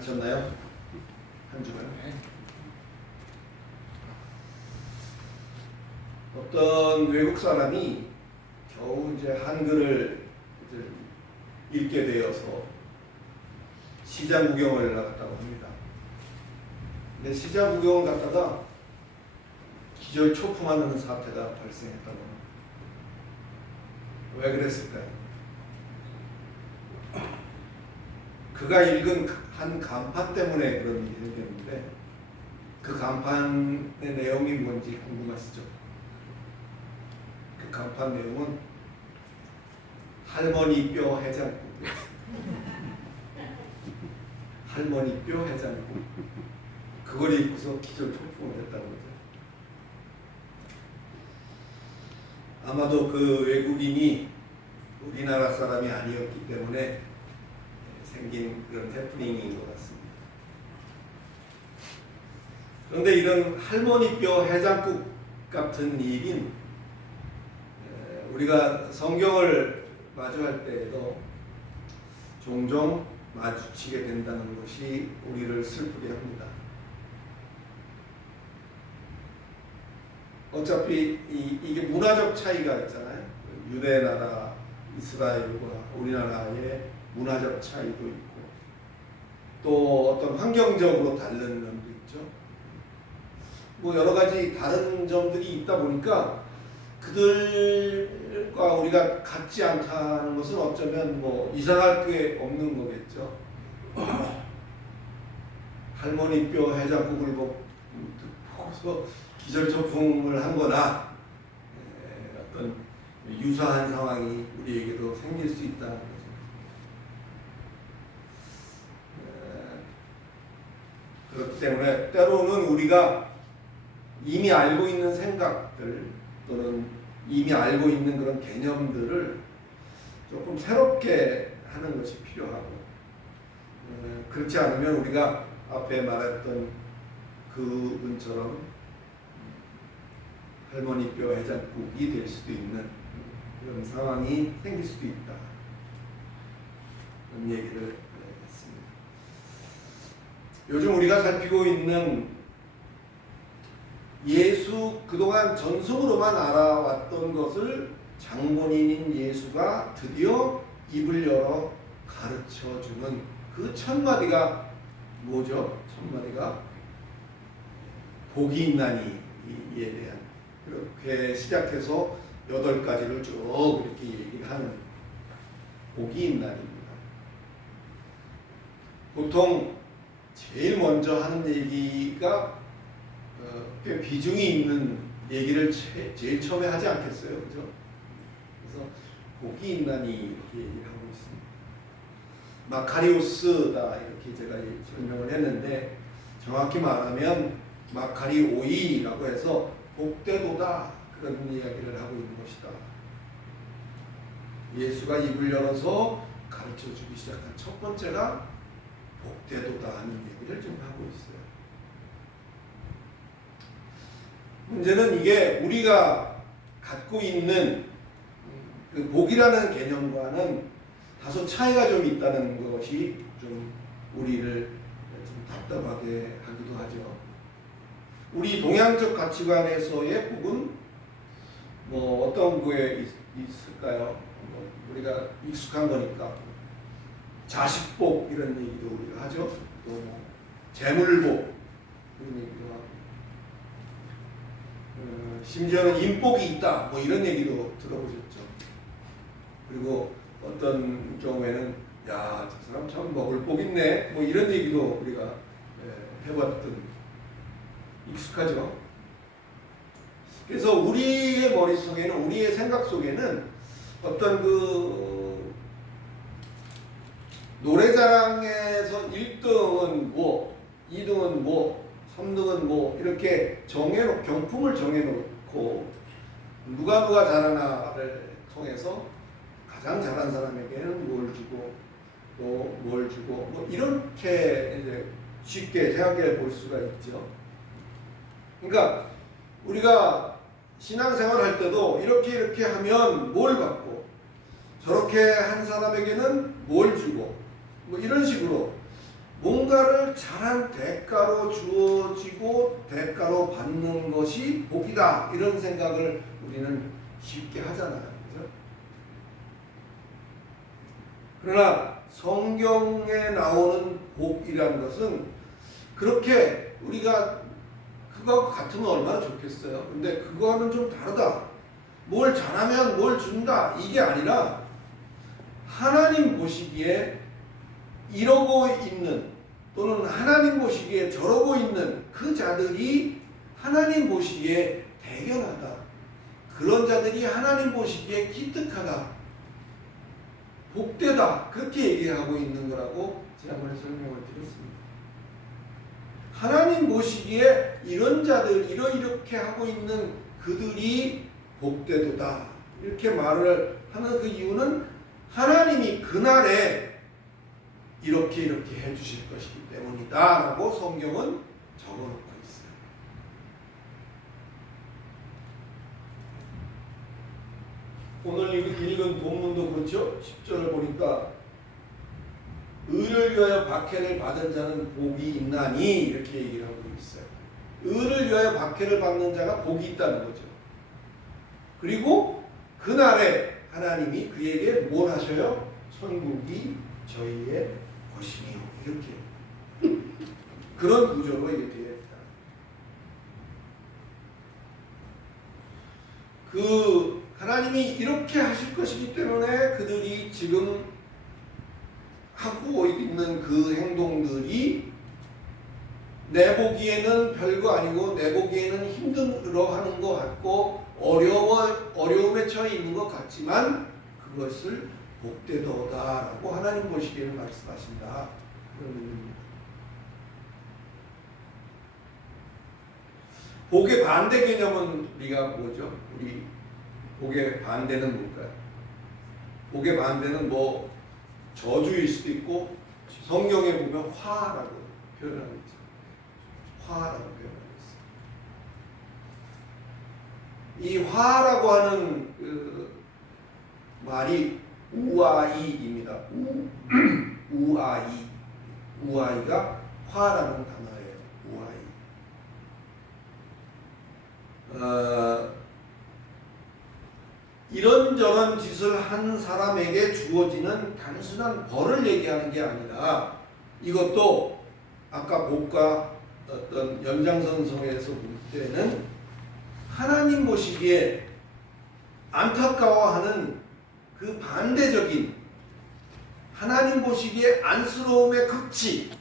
하셨나요? 한 주간? 어떤 외국 사람이 겨우 이제 한글을 이제 읽게 되어서 시장 구경을 나갔다고 합니다. 근데 시장 구경을 갔다가 기절초풍하는 사태가 발생했다고 합니다. 왜 그랬을까요? 그가 읽은 한 간판 때문에 그런 일이 생겼는데 그 간판의 내용이 뭔지 궁금하시죠? 그 간판 내용은 할머니 뼈 해장국이었어요. 할머니 뼈 해장국. 그걸 읽고서 기절초풍을 했다고 그러죠. 아마도 그 외국인이 우리나라 사람이 아니었기 때문에 생긴 그런 해프닝인 것 같습니다. 그런데 이런 할머니 뼈 해장국 같은 일인 우리가 성경을 마주할 때에도 종종 마주치게 된다는 것이 우리를 슬프게 합니다. 어차피 이게 문화적 차이가 있잖아요. 유대 나라 이스라엘과 우리나라의 문화적 차이도 있고 또 어떤 환경적으로 다른 점도 있죠. 뭐 여러 가지 다른 점들이 있다 보니까 그들과 우리가 같지 않다는 것은 어쩌면 뭐 이상할 게 없는 거겠죠. 할머니 뼈 해장국을 보고서 기절초풍을 한 거나 어떤 유사한 상황이 우리에게도 생길 수 있다는 거죠. 그렇기 때문에 때로는 우리가 이미 알고 있는 생각들 또는 이미 알고 있는 그런 개념들을 조금 새롭게 하는 것이 필요하고 그렇지 않으면 우리가 앞에 말했던 그분처럼 할머니 뼈 해장국이 될 수도 있는 그런 상황이 생길 수도 있다. 그런 얘기를 했습니다. 요즘 우리가 살피고 있는 예수 그동안 전성으로만 알아왔던 것을 장본인인 예수가 드디어 입을 열어 가르쳐주는 그 첫 마디가 뭐죠? 첫 마디가 복이 있나니에 대한 그렇게 시작해서 8가지를 쭉 이렇게 얘기하는 복이 있나니입니다. 보통 제일 먼저 하는 얘기가 꽤 비중이 있는 얘기를 제일 처음에 하지 않겠어요, 그죠? 그래서 복이 있나니 이렇게 얘기를 하고 있습니다. 마카리오스다 이렇게 제가 설명을 했는데 정확히 말하면 마카리오이라고 해서 복되도다 그런 이야기를 하고 있는 것이다. 예수가 입을 열어서 가르쳐주기 시작한 첫 번째가 복되도다 하는 얘기를 좀 하고 있어요. 문제는 이게 우리가 갖고 있는 그 복이라는 개념과는 다소 차이가 좀 있다는 것이 좀 우리를 좀 답답하게 하기도 하죠. 우리 동양적 가치관에서의 복은 뭐 어떤 거에 있을까요? 우리가 익숙한 거니까 자식복 이런 얘기도 우리가 하죠. 또 재물복 이런 얘기도 하고 심지어는 인복이 있다 뭐 이런 얘기도 들어보셨죠. 그리고 어떤 경우에는 야, 저 사람 참 먹을 복 있네 뭐 이런 얘기도 우리가 해봤던 익숙하죠. 그래서 우리의 머릿속에는 우리의 생각 속에는 어떤 그 노래자랑에서 1등은 뭐 2등은 뭐 3등은 뭐 이렇게 경품을 정해놓고 누가 잘하나를 통해서 가장 잘한 사람에게는 뭘 주고 또 뭘 주고 뭐 이렇게 이제 쉽게 생각해 볼 수가 있죠. 그러니까 우리가 신앙생활 할 때도 이렇게 하면 뭘 받고 저렇게 한 사람에게는 뭘 주고 뭐 이런 식으로 뭔가를 잘한 대가로 주어지고 대가로 받는 것이 복이다. 이런 생각을 우리는 쉽게 하잖아요. 그죠? 그러나 성경에 나오는 복이라는 것은 그렇게 우리가 그거하고 같으면 얼마나 좋겠어요. 근데 그거는 좀 다르다. 뭘 잘하면 뭘 준다. 이게 아니라 하나님 보시기에 이러고 있는 또는 하나님 보시기에 저러고 있는 그 자들이 하나님 보시기에 대견하다. 그런 자들이 하나님 보시기에 기특하다. 복되다. 그렇게 얘기하고 있는 거라고 지난번에 설명을 드렸습니다. 하나님 보시기에 이런 자들, 이렇게 하고 있는 그들이 복되도다. 이렇게 말을 하는 그 이유는 하나님이 그날에 이렇게 해주실 것이기 때문이다 라고 성경은 적어놓고 있어요. 오늘 읽은 본문도 그렇죠. 10절을 보니까 의를 위하여 박해를 받은 자는 복이 있나니 이렇게 얘기를 하고 있어요. 의를 위하여 박해를 받는 자가 복이 있다는 거죠. 그리고 그날에 하나님이 그에게 뭘 하셔요? 천국이 저희의 것이요. 이렇게 그런 구조로 이게 되어 있다. 그 하나님이 이렇게 하실 것이기 때문에 그들이 지금 하고 있는 그 행동들이 내 보기에는 별거 아니고 내 보기에는 힘들어하는 것 같고 어려움에 처해 있는 것 같지만 그것을 복되도다라고 하나님 보시기에는 말씀하신다. 그런 의미입니다. 복의 반대 개념은 우리가 뭐죠? 우리 복의 반대는 뭘까요? 복의 반대는 뭐 저주일 수도 있고 성경에 보면 화라고 표현하고 있죠. 화라고 표현하고 있어요. 이 화라고 하는 그 말이 우아이입니다. 우아이. 우아이가 화라는 단어예요. 우아이. 이런저런 짓을 한 사람에게 주어지는 단순한 벌을 얘기하는 게 아니라 이것도 아까 복과 어떤 연장선상에서 볼 때는 하나님 보시기에 안타까워하는 그 반대적인 하나님 보시기에 안쓰러움의 극치라고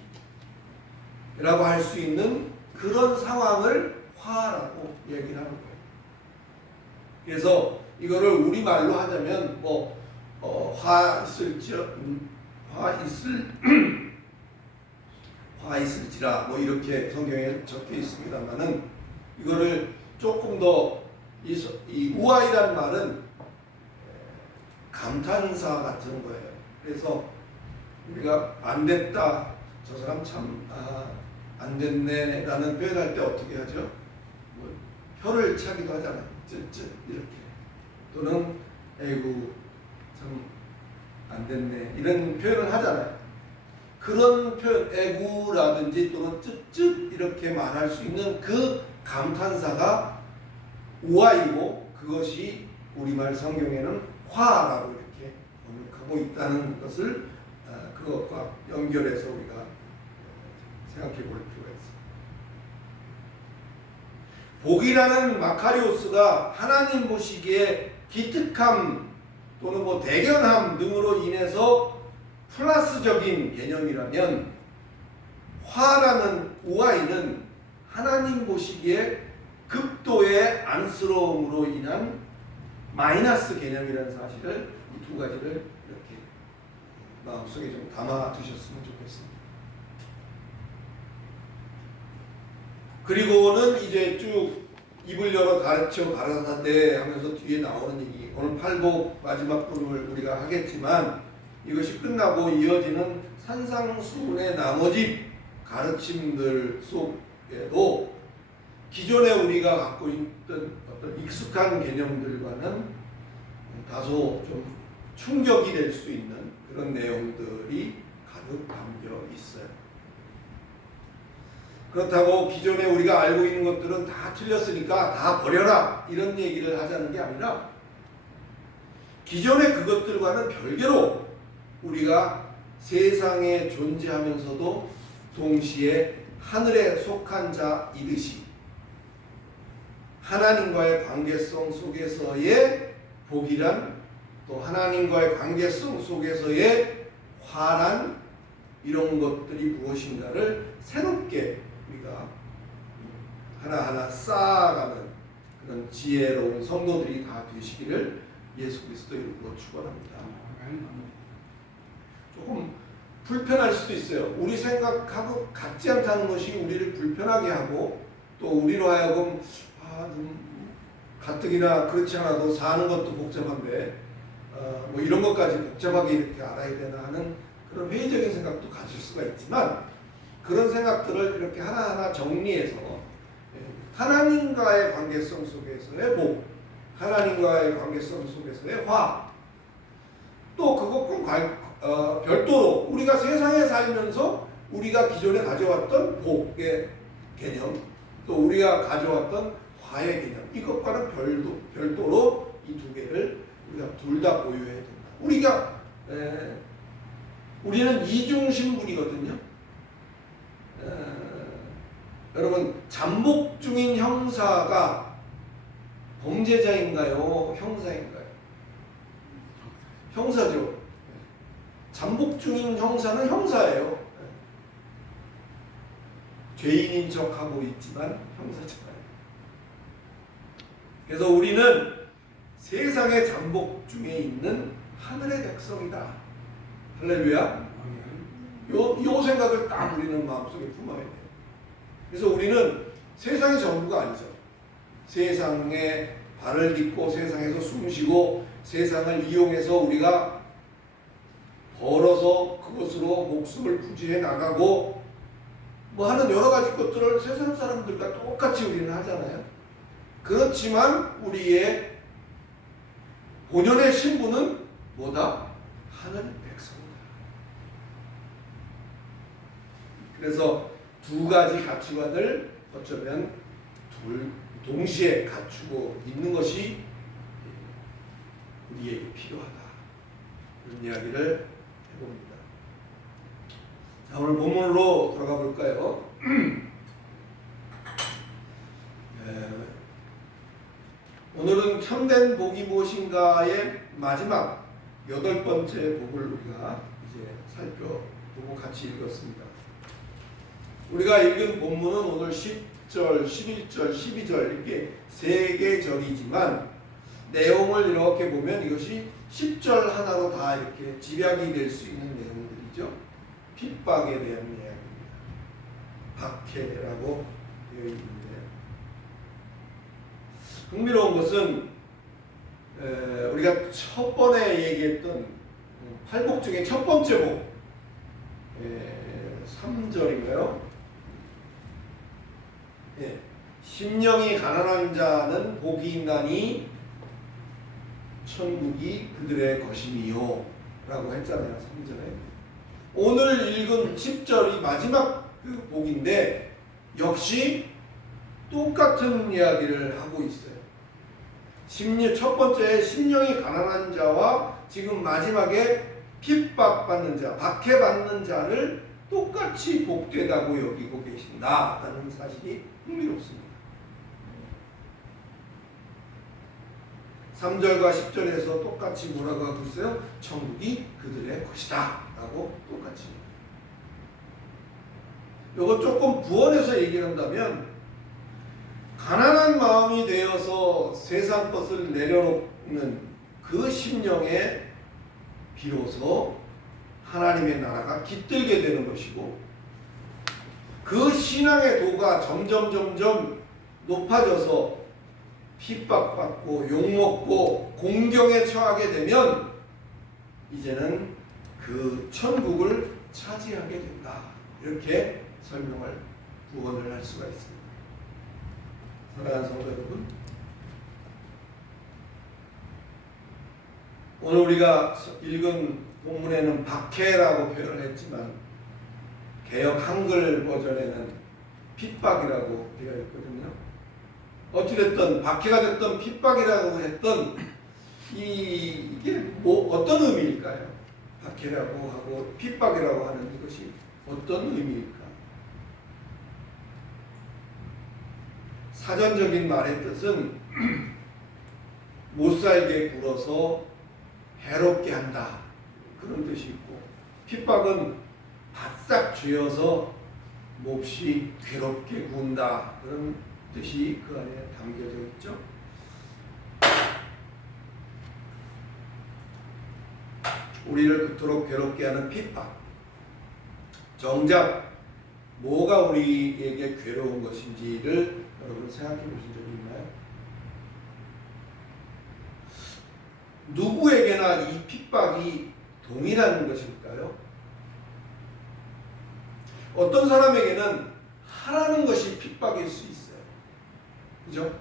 할 수 있는 그런 상황을 화라고 얘기를 하는 거예요. 그래서 이거를 우리말로 하자면 화 있을지라 뭐 이렇게 성경에 적혀 있습니다만은 이거를 조금 더 이 우아이라는 말은 감탄사 같은 거예요. 그래서 우리가 안 됐다, 저 사람 참 안 됐네 라는 표현할 때 어떻게 하죠? 뭐 혀를 차기도 하잖아요. 쯧쯧 이렇게. 또는 에이구 참 안 됐네 이런 표현을 하잖아요. 그런 표현 에구라든지 또는 쯧쯧 이렇게 말할 수 있는 그 감탄사가 우아이고 그것이 우리말 성경에는 화라고 이렇게 번역하고 있다는 것을 그것과 연결해서 우리가 생각해 볼 필요가 있습니다. 복이라는 마카리오스가 하나님 보시기에 기특함 또는 뭐 대견함 등으로 인해서 플러스적인 개념이라면 화라는 우아이는 하나님 보시기에 극도의 안쓰러움으로 인한 마이너스 개념이라는 사실을 이 두 가지를 이렇게 마음속에 좀 담아 두셨으면 좋겠습니다. 그리고는 이제 쭉 입을 열어 가라사대 하면서 뒤에 나오는 얘기, 오늘 팔복 마지막 부분을 우리가 하겠지만 이것이 끝나고 이어지는 산상수훈의 나머지 가르침들 속에도 기존에 우리가 갖고 있던 어떤 익숙한 개념들과는 다소 좀 충격이 될 수 있는 그런 내용들이 가득 담겨 있어요. 그렇다고 기존에 우리가 알고 있는 것들은 다 틀렸으니까 다 버려라 이런 얘기를 하자는 게 아니라 기존의 그것들과는 별개로 우리가 세상에 존재하면서도 동시에 하늘에 속한 자이듯이 하나님과의 관계성 속에서의 복이란 또 하나님과의 관계성 속에서의 화란 이런 것들이 무엇인가를 새롭게 우리가 하나하나 쌓아가는 그런 지혜로운 성도들이 다 되시기를 예수 그리스도 이름으로 축원합니다. 조금 불편할 수도 있어요. 우리 생각하고 같지 않다는 것이 우리를 불편하게 하고 또 우리로 하여금 좀 가뜩이나 그렇지 않아도 사는 것도 복잡한데 뭐 이런 것까지 복잡하게 이렇게 알아야 되나 하는 그런 회의적인 생각도 가질 수가 있지만 그런 생각들을 이렇게 하나하나 정리해서 하나님과의 관계성 속에서의 복, 하나님과의 관계성 속에서의 화, 또 그것과 별도로 우리가 세상에 살면서 우리가 기존에 가져왔던 복의 개념, 또 우리가 가져왔던 화의 개념, 이것과는 별도로 이 두 개를 우리가 둘 다 보유해야 된다. 우리는 이중신분이거든요. 여러분, 잠복 중인 형사가 범죄자인가요? 형사인가요? 형사죠. 잠복 중인 형사는 형사예요. 죄인인 척하고 있지만 형사잖아요. 그래서 우리는 세상의 잠복 중에 있는 하늘의 백성이다. 할렐루야. 요 생각을 딱 우리는 마음속에 품어야 돼요. 그래서 우리는 세상의 전부가 아니죠. 세상에 발을 딛고 세상에서 숨쉬고 세상을 이용해서 우리가 벌어서 그것으로 목숨을 부지해 나가고 뭐 하는 여러 가지 것들을 세상 사람들과 똑같이 우리는 하잖아요. 그렇지만 우리의 본연의 신분은 뭐다? 하늘 백성이다. 그래서 두 가지 가치관을 어쩌면 동시에 갖추고 있는 것이 우리에게 필요하다. 이런 이야기를 해봅니다. 자, 오늘 본문으로 들어가 볼까요? 오늘은 참된 복이 무엇인가의 마지막 8번째 복을 우리가 이제 살펴보고 같이 읽었습니다. 우리가 읽은 본문은 오늘 10절, 11절, 12절 이렇게 3개 절이지만 내용을 이렇게 보면 이것이 10절 하나로 다 이렇게 집약이 될 수 있는 내용들이죠. 핍박에 대한 이야기입니다. 박해라고 되어 있는데 흥미로운 것은 우리가 첫 번에 얘기했던 8복 중에 첫 번째 복 3절인가요? 심령이 가난한 자는 복이 있나니 천국이 그들의 것이니요 라고 했잖아요. 3절에. 오늘 읽은 10절이 마지막 그 복인데 역시 똑같은 이야기를 하고 있어요. 첫 번째 심령이 가난한 자와 지금 마지막에 핍박받는 자, 박해받는 자를 똑같이 복되다고 여기고 계신다라는 사실이 흥미롭습니다. 3절과 10절에서 똑같이 뭐라고 하고 있어요? 천국이 그들의 것이다 라고 똑같이. 이거 조금 부언해서 얘기를 한다면 가난한 마음이 되어서 세상 것을 내려놓는 그 심령에 비로소 하나님의 나라가 깃들게 되는 것이고 그 신앙의 도가 점점 높아져서 핍박받고 욕먹고 공경에 처하게 되면 이제는 그 천국을 차지하게 된다. 이렇게 설명을 구원을 할 수가 있습니다. 사랑하는 성도 여러분, 오늘 우리가 읽은 본문에는 박해라고 표현을 했지만 개역 한글 버전에는 핍박이라고 되어 있거든요. 어찌됐든 박해가 됐던 핍박이라고 했던 이게 뭐 어떤 의미일까요? 박해라고 하고 핍박이라고 하는 이것이 어떤 의미일까? 사전적인 말의 뜻은 못살게 굴어서 해롭게 한다, 그런 뜻이 있고, 핍박은 바싹 쥐어서 몹시 괴롭게 군다, 그런 뜻이 그 안에 담겨져 있죠. 우리를 그토록 괴롭게 하는 핍박, 정작 뭐가 우리에게 괴로운 것인지를 여러분 생각해 보신 적이 있나요? 누구에게나 이 핍박이 동일한 것일까요? 어떤 사람에게는 하라는 것이 핍박일 수 있어요. 그죠?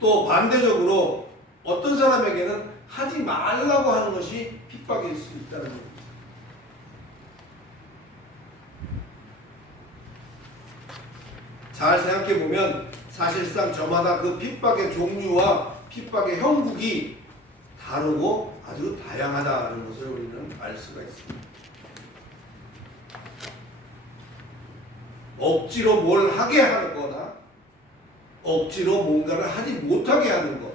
또 반대적으로 어떤 사람에게는 하지 말라고 하는 것이 핍박일 수 있다는 얘기죠. 잘 생각해 보면 사실상 저마다 그 핍박의 종류와 핍박의 형국이 다르고 아주 다양하다는 것을 우리는 알 수가 있습니다. 억지로 뭘 하게 하거나 억지로 뭔가를 하지 못하게 하는 것,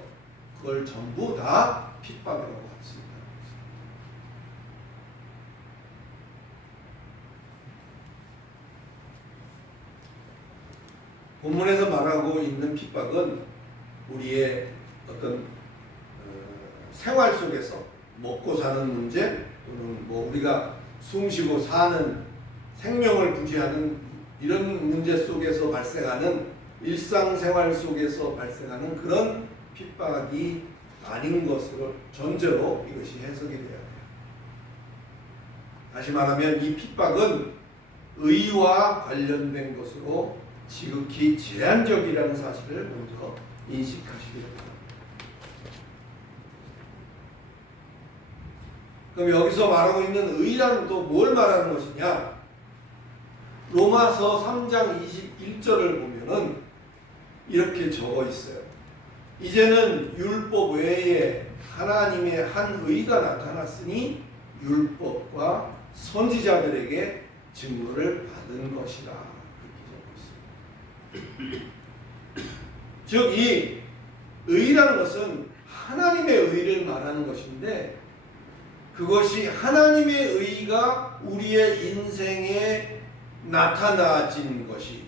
그걸 전부 다 핍박이라고 할 수 있다는 것입니다. 본문에서 말하고 있는 핍박은 우리의 어떤 생활 속에서 먹고 사는 문제, 또는 뭐 우리가 숨쉬고 사는 생명을 부지하는 이런 문제 속에서 발생하는 일상생활 속에서 발생하는 그런 핍박이 아닌 것으로 전제로 이것이 해석이 되어야 돼요. 다시 말하면 이 핍박은 의와 관련된 것으로 지극히 제한적이라는 사실을 먼저 인식하시기 바랍니다. 그럼 여기서 말하고 있는 의라는 또 뭘 말하는 것이냐? 로마서 3장 21절을 보면은 이렇게 적어 있어요. 이제는 율법 외에 하나님의 한 의가 나타났으니 율법과 선지자들에게 증거를 받은 것이라, 이렇게 적고 있습니다. 즉, 이 의라는 것은 하나님의 의를 말하는 것인데, 그것이 하나님의 의가 우리의 인생에 나타나진 것이,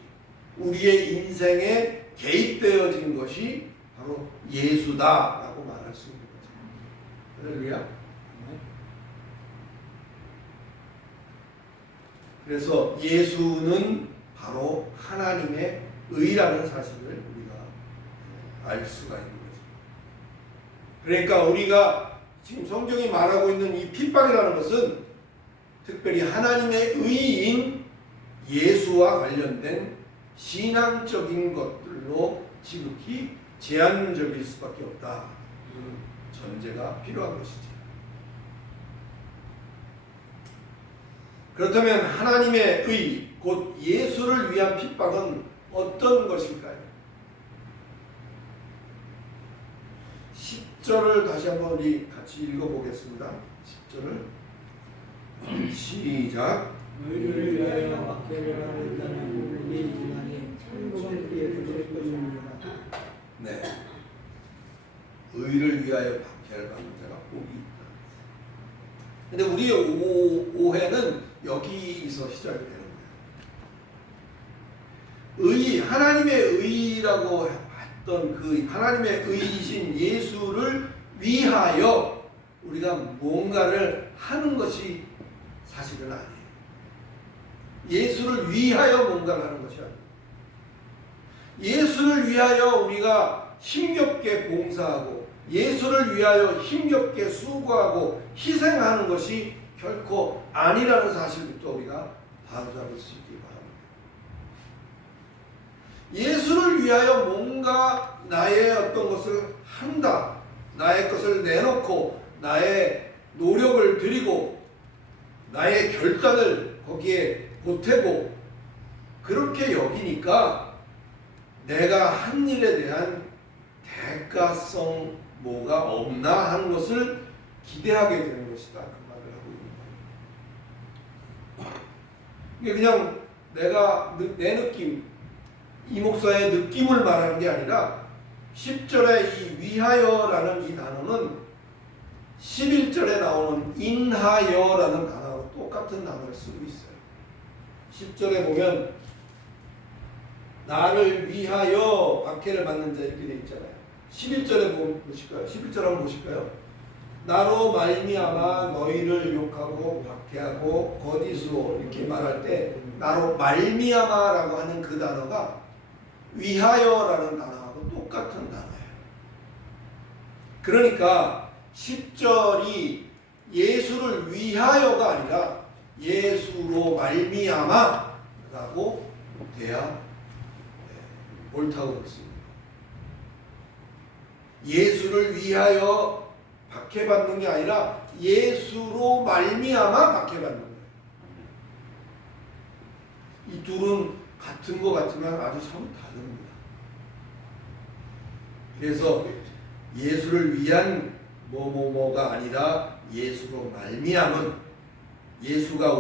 우리의 인생에 개입되어진 것이 바로 예수다라고 말할 수 있는 거죠. 할렐루야. 그래서 예수는 바로 하나님의 의라는 사실을 우리가 알 수가 있는 거죠. 그러니까 우리가 지금 성경이 말하고 있는 이 핍박이라는 것은 특별히 하나님의 의인 예수와 관련된 신앙적인 것들로 지극히 제한적일 수밖에 없다. 전제가 필요한 것이죠. 그렇다면 하나님의 의, 곧 예수를 위한 핍박은 어떤 것일까요? 10절을 다시 한번 우리 같이 읽어보겠습니다. 10절을 시작. 의를 위하여 박해를 하는 자는 우리 인간이 천국에 이를 것입니다. 네, 의를 위하여 박해를 받는 자가 복이 있다. 근데 우리의 오해는 여기서 시작이 되는 거예요. 의, 하나님의 의라고 했던 그 하나님의 의이신 예수를 위하여 우리가 뭔가를 하는 것이 사실은 아니에요. 예수를 위하여 뭔가를 하는 것이 아니에요. 예수를 위하여 우리가 힘겹게 봉사하고 예수를 위하여 힘겹게 수고하고 희생하는 것이 결코 아니라는 사실부터 우리가 바로잡을 수 있기 바랍니다. 예수를 위하여 뭔가 나의 어떤 것을 한다, 나의 것을 내놓고 나의 노력을 들이고 나의 결단을 거기에 보태고 그렇게 여기니까 내가 한 일에 대한 대가성 뭐가 없나 하는 것을 기대하게 되는 것이다. 그 말을 하고 있는 거예요. 이게 그냥 내가 내 느낌, 이 목사의 느낌을 말하는 게 아니라 10절에 이 위하여라는 이 단어는 11절에 나오는 인하여라는 단어하고 똑같은 단어를 쓰고 있어요. 10절에 보면 나를 위하여 박해를 받는 자 이렇게 되어 있잖아요. 11절에 보실까요? 11절 한번 보실까요? 나로 말미암아 너희를 욕하고 박해하고 거짓으로 이렇게 말할 때 나로 말미암아라고 하는 그 단어가 위하여라는 단어하고 똑같은 단어예요. 그러니까 10절이 예수를 위하여가 아니라 예수로 말미암아라고 돼야 옳다고 그랬습니다. 예수를 위하여 박해받는 게 아니라 예수로 말미암아 박해받는 거예요. 이 둘은 같은 것 같지만 아주 서로 다릅니다. 그래서 예수를 위한 뭐가 아니라 예수로 말미암은 예수가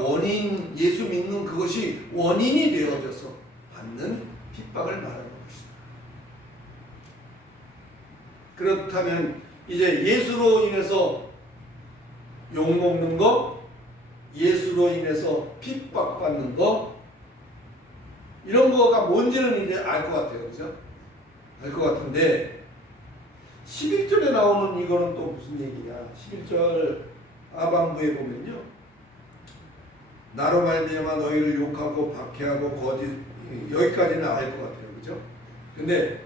예수 믿는 그것이 원인이 되어져서 받는 핍박을 말하는 것이다. 그렇다면 이제 예수로 인해서 욕먹는 거, 예수로 인해서 핍박받는 거, 이런 거가 뭔지는 이제 알 것 같아요. 그죠? 알 것 같은데 11절에 나오는 이거는 또 무슨 얘기냐? 11절 하반부에 보면요. 나로 말미암아 너희를 욕하고 박해하고 거짓, 여기까지는 알 것 같아요. 그죠? 근데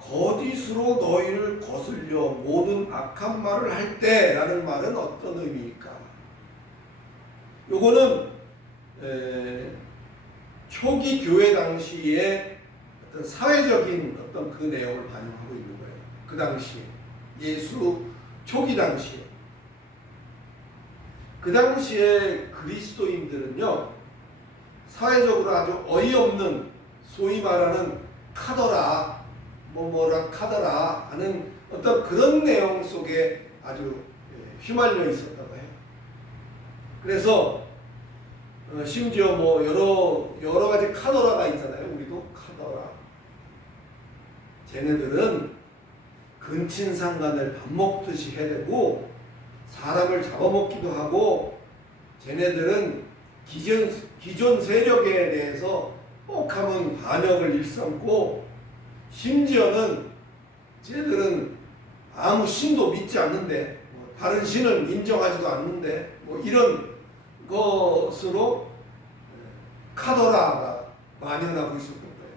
거짓으로 너희를 거슬려 모든 악한 말을 할 때라는 말은 어떤 의미일까? 요거는 초기 교회 당시에 어떤 사회적인 어떤 그 내용을 반영하고 있는 거예요. 그 당시에 예수 초기 당시에 그 당시에 그리스도인들은요 사회적으로 아주 어이없는 소위 말하는 카더라 뭐라 카더라 하는 어떤 그런 내용 속에 아주 휘말려 있었다고 해요. 그래서 심지어 뭐 여러 가지 카더라가 있잖아요. 우리도 카더라. 쟤네들은 근친상간을 밥 먹듯이 해대고 사람을 잡아먹기도 하고 쟤네들은 기존 세력에 대해서 꼭 하면 반역을 일삼고 심지어는 쟤네들은 아무 신도 믿지 않는데 다른 신을 인정하지도 않는데 뭐 이런 것으로 카더라가 만연하고 있었던 거예요.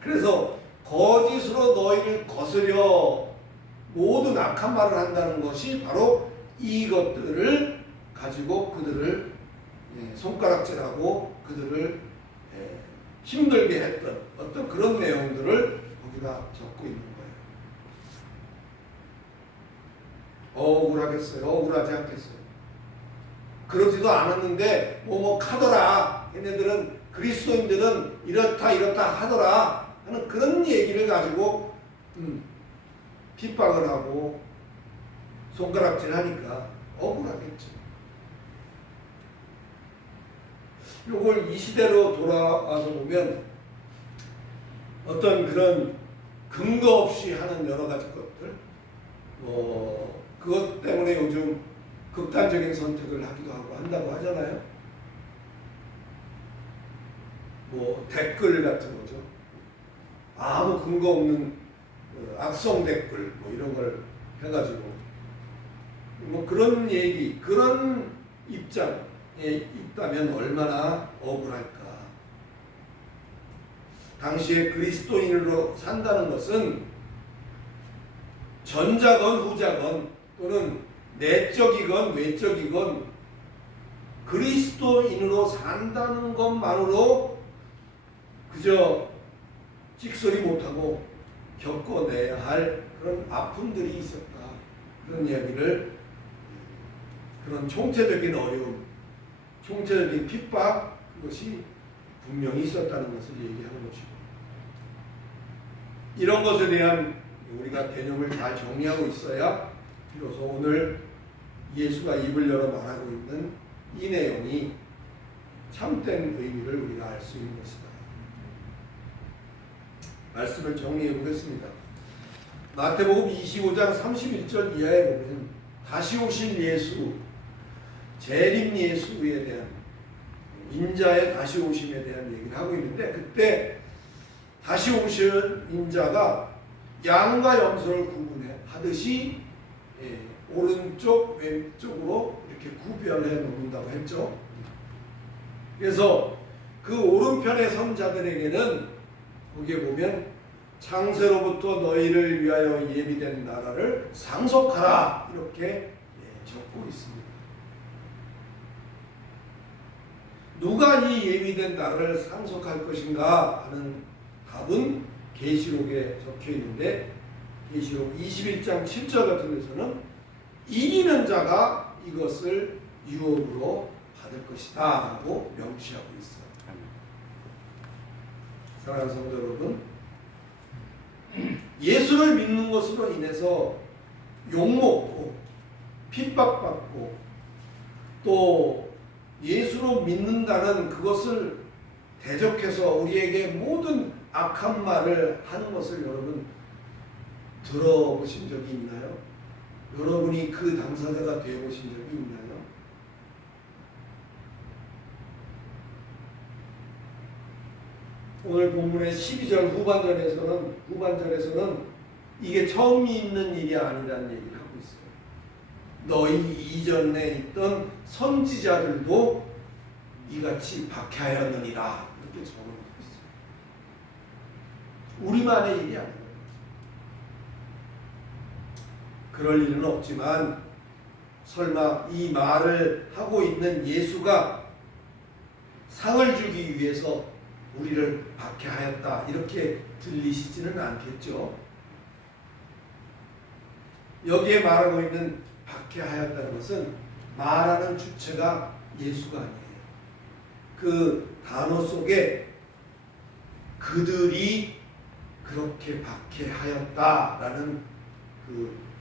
그래서 거짓으로 너희를 거스려 모든 악한 말을 한다는 것이 바로 이것들을 가지고 그들을 손가락질하고 그들을 힘들게 했던 어떤 그런 내용들을 우리가 적고 있는 거예요. 억울하겠어요? 억울하지 않겠어요? 그러지도 않았는데 뭐 카더라. 얘네들은 그리스도인들은 이렇다 하더라 하는 그런 얘기를 가지고 핍박을 하고 손가락질하니까 억울하겠죠. 요걸 이 시대로 돌아와서 보면 어떤 그런 근거 없이 하는 여러 가지 것들 그것 때문에 요즘 극단적인 선택을 하기도 하고 한다고 하잖아요. 뭐 댓글 같은 거죠. 아무 근거 없는 악성 댓글 뭐 이런 걸 해가지고 뭐 그런 얘기 그런 입장에 있다면 얼마나 억울할까. 당시에 그리스도인으로 산다는 것은 전자건 후자건 또는 내적이건 외적이건 그리스도인으로 산다는 것만으로 그저 찍소리 못하고 겪어내야 할 그런 아픔들이 있었다. 그런 이야기를 그런 총체적인 어려움, 총체적인 핍박 그것이 분명히 있었다는 것을 얘기하는 것이고, 이런 것에 대한 우리가 개념을 잘 정리하고 있어야 비로소 오늘 예수가 입을 열어 말하고 있는 이 내용이 참된 의미를 우리가 알 수 있는 것이다. 말씀을 정리해 보겠습니다. 마태복음 25장 31절 이하에 보면 다시 오신 예수, 재림 예수에 대한, 인자의 다시 오심에 대한 얘기를 하고 있는데, 그때 다시 오신 인자가 양과 염소를 구분하듯이 오른쪽 왼쪽으로 이렇게 구별해 놓는다고 했죠. 그래서 그 오른편에 선 자들에게는 거기에 보면 창세로부터 너희를 위하여 예비된 나라를 상속하라 이렇게 적고 있습니다. 누가 이 예비된 나라를 상속할 것인가 하는 답은 계시록에 적혀 있는데, 계시록 21장 7절 같은 데서는 이기는 자가 이것을 유업으로 받을 것이다 라고 명시하고 있어요. 사랑하는 성도 여러분, 예수를 믿는 것으로 인해서 욕먹고 핍박받고 또 예수로 믿는다는 그것을 대적해서 우리에게 모든 악한 말을 하는 것을 여러분 들어보신 적이 있나요? 여러분이 그 당사자가 되어보신 적이 있나요? 오늘 본문의 12절 후반절에서는 이게 처음 있는 일이 아니라는 얘기를 하고 있어요. 너희 이전에 있던 선지자들도 이같이 박해하였느니라 이렇게 적어놓고 있어요. 우리만의 일이 아니에요. 그럴 일은 없지만 설마 이 말을 하고 있는 예수가 상을 주기 위해서 우리를 박해하였다 이렇게 들리시지는 않겠죠. 여기에 말하고 있는 박해하였다는 것은 말하는 주체가 예수가 아니에요. 그 단어 속에 그들이 그렇게 박해하였다라는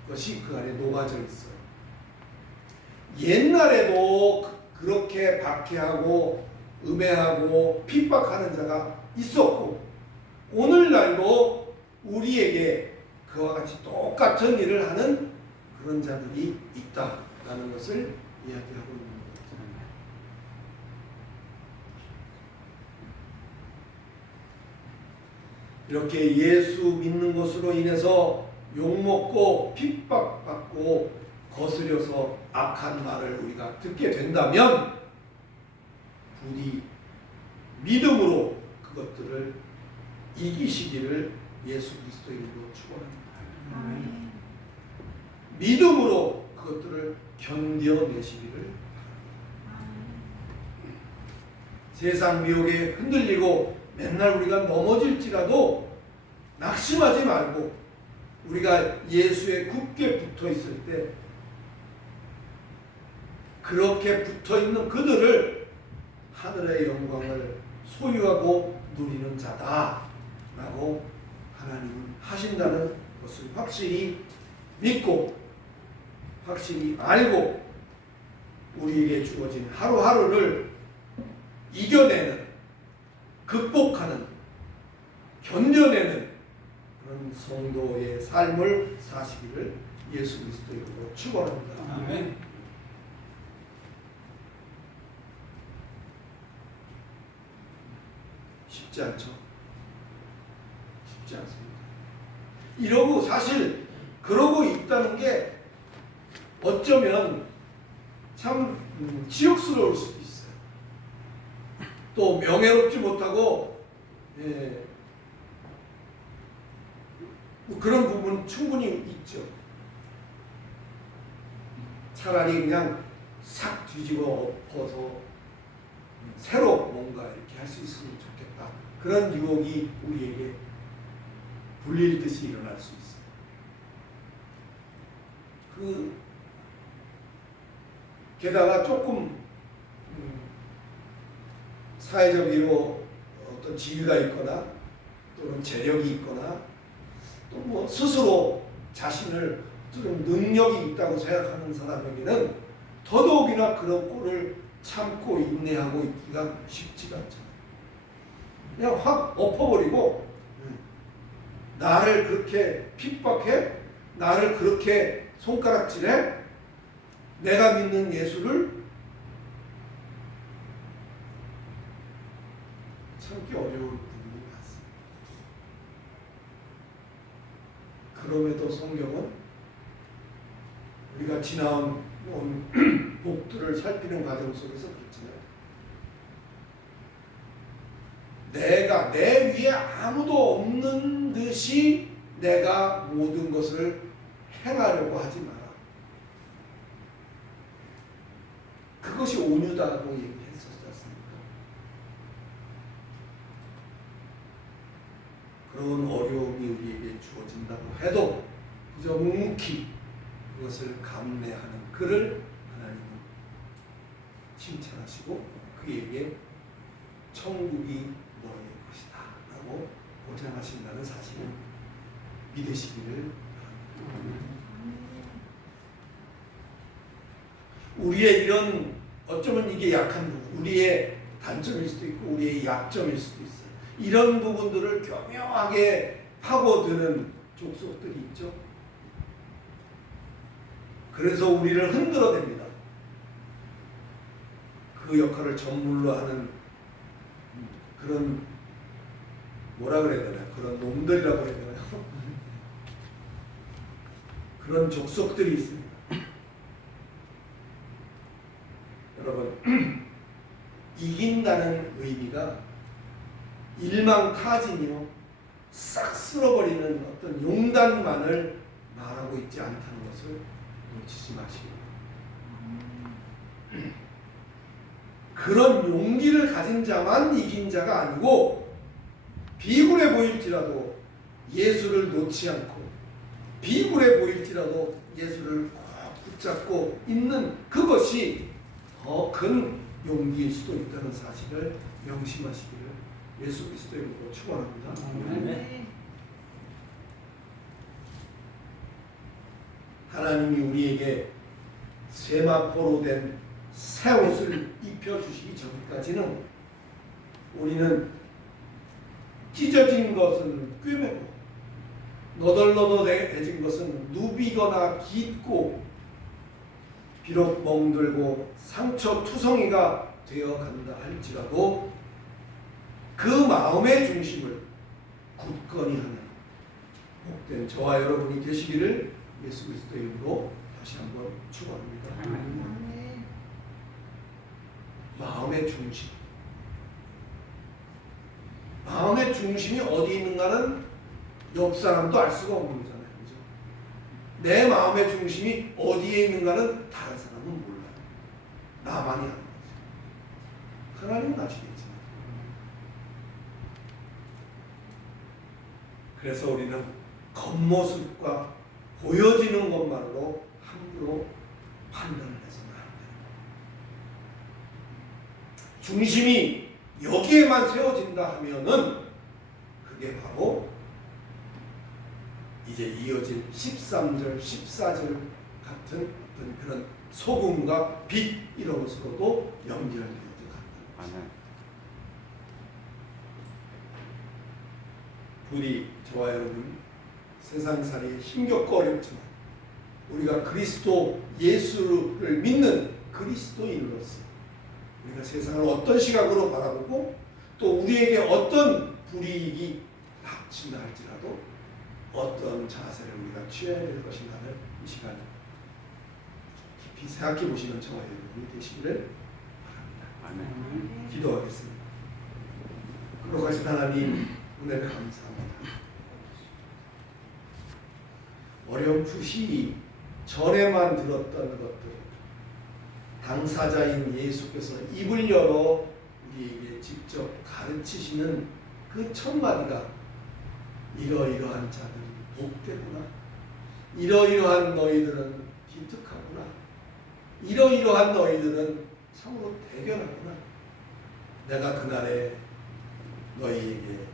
그것이 그 안에 녹아져 있어요. 옛날에도 그렇게 박해하고 음해하고 핍박하는 자가 있었고, 오늘날도 우리에게 그와 같이 똑같은 일을 하는 그런 자들이 있다라는 것을 이야기하고 있는 겁니다. 이렇게 예수 믿는 것으로 인해서 욕먹고 핍박받고 거스려서 악한 말을 우리가 듣게 된다면 부디 믿음으로 그것들을 이기시기를 예수 그리스도 이름으로 축원합니다. 믿음으로 그것들을 견뎌내시기를 바랍니다. 세상 미혹에 흔들리고 맨날 우리가 넘어질지라도 낙심하지 말고 우리가 예수에 굳게 붙어 있을 때 그렇게 붙어 있는 그들을 하늘의 영광을 소유하고 누리는 자다라고 하나님은 하신다는 것을 확실히 믿고 확실히 알고 우리에게 주어진 하루하루를 이겨내는, 극복하는, 견뎌내는 그런 성도의 삶을 사시기를 예수 그리스도 이름으로 축원합니다. 아멘. 쉽지 않죠. 쉽지 않습니다. 이러고 사실 그러고 있다는 게 어쩌면 참 치욕스러울 수도 있어요. 또 명예롭지 못하고 뭐 그런 부분은 충분히 있죠. 차라리 그냥 싹 뒤집어 엎어서 새로 뭔가 이렇게 할 수 있으면 좋겠다. 그런 유혹이 우리에게 불릴 듯이 일어날 수 있어요. 게다가 조금 사회적 위로 지위가 있거나 또는 재력이 있거나 또 뭐 스스로 자신을 좀 능력이 있다고 생각하는 사람에게는 더더욱이나 그런 꼴을 참고 인내하고 있기가 쉽지가 않잖아요. 그냥 확 엎어버리고 나를 그렇게 핍박해? 나를 그렇게 손가락질해? 내가 믿는 예수를 참기 어려울 부분이 많습니다. 그럼에도 성경은 우리가 지나온 복들을 살피는 과정 속에서 그렇잖아요. 내가 내 위에 아무도 없는 듯이 내가 모든 것을 행하려고 하지 마라. 그것이 온유다고 얘기했었지 않습니까? 그런 어려움이 우리에게 주어진다고 해도 그저 묵묵히 그것을 감내하는 그를 하나님은 칭찬하시고 그에게 천국이 너의 것이다 라고 보장하신다는 사실을 믿으시기를 바랍니다. 우리의 이런 어쩌면 이게 약한 부분, 우리의 단점일 수도 있고 우리의 약점일 수도 있어요. 이런 부분들을 교묘하게 파고드는 족속들이 있죠. 그래서 우리를 흔들어댑니다. 그 역할을 전물로 하는 그런 뭐라 그래야 되나요? 그런 놈들이라고 해야 되나요? 그런 족속들이 있습니다. 여러분, 이긴다는 의미가 일망타진이요 싹 쓸어버리는 어떤 용단만을 말하고 있지 않다는 것을 놓치지 마시고 그런 용기를 가진 자만 이긴 자가 아니고 비굴해 보일지라도 예수를 놓지 않고 비굴해 보일지라도 예수를 꼭 붙잡고 있는 그것이 더 큰 용기일 수도 있다는 사실을 명심하시기를 예수 그리스도의 이름으로 축원합니다. 아멘. 하나님이 우리에게 세마포로 된 새 옷을 입혀주시기 전까지는 우리는 찢어진 것은 꿰매고 너덜너덜해진 것은 누비거나 깃고 비록 멍들고 상처 투성이가 되어간다 할지라도 그 마음의 중심을 굳건히 하는 복된 저와 여러분이 되시기를 예수 그리스도의 이름으로 다시 한번 축원합니다. 마음의 중심. 마음의 중심이 어디 있는가는 옆 사람도 알 수가 없는 거잖아요. 그죠? 내 마음의 중심이 어디에 있는가는 다른 사람은 몰라요. 나만이 아는 거죠. 하나님은 아시겠지만. 그래서 우리는 겉모습과 보여지는 것만으로 함부로 판단을 해서는 안 돼요. 중심이 여기에만 세워진다 하면은 그게 바로 이제 이어질 13절, 14절 같은 어떤 그런 소금과 빛 이런 것으로도 연결되어져 간다. 부디 저와 여러분 세상살이 힘겹고 어렵지만 우리가 그리스도 예수를 믿는 그리스도인으로서 우리가 세상을 어떤 시각으로 바라보고 또 우리에게 어떤 불이익이 닥친다 할지라도 어떤 자세를 우리가 취해야 될 것인가를 이 시간에 깊이 생각해 보시는 저와 여러분이 되시기를 바랍니다. 아멘. 기도하겠습니다. 거룩하신 하나님 은혜를 감사합니다. 어렴풋이 전에만 들었던 것들 당사자인 예수께서 입을 열어 우리에게 직접 가르치시는 그 첫 마디가 이러이러한 자들이 복되구나. 이러이러한 너희들은 기특하구나. 이러이러한 너희들은 참으로 대견하구나. 내가 그날에 너희에게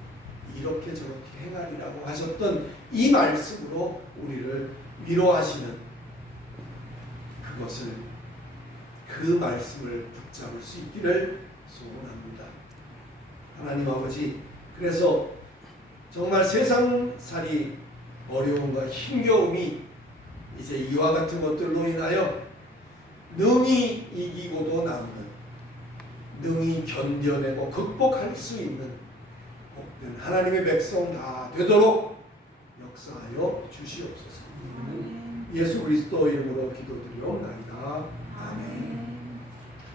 이렇게 저렇게 행하리라고 하셨던 이 말씀으로 우리를 위로하시는 그것을, 그 말씀을 붙잡을 수 있기를 소원합니다. 하나님 아버지, 그래서 정말 세상살이 어려움과 힘겨움이 이제 이와 같은 것들로 인하여 능히 이기고도 남는, 능히 견뎌내고 극복할 수 있는 복된 하나님의 백성 다 되도록 역사하여 주시옵소서. 예수 그리스도 이름으로 기도드리옵나이다. 아멘.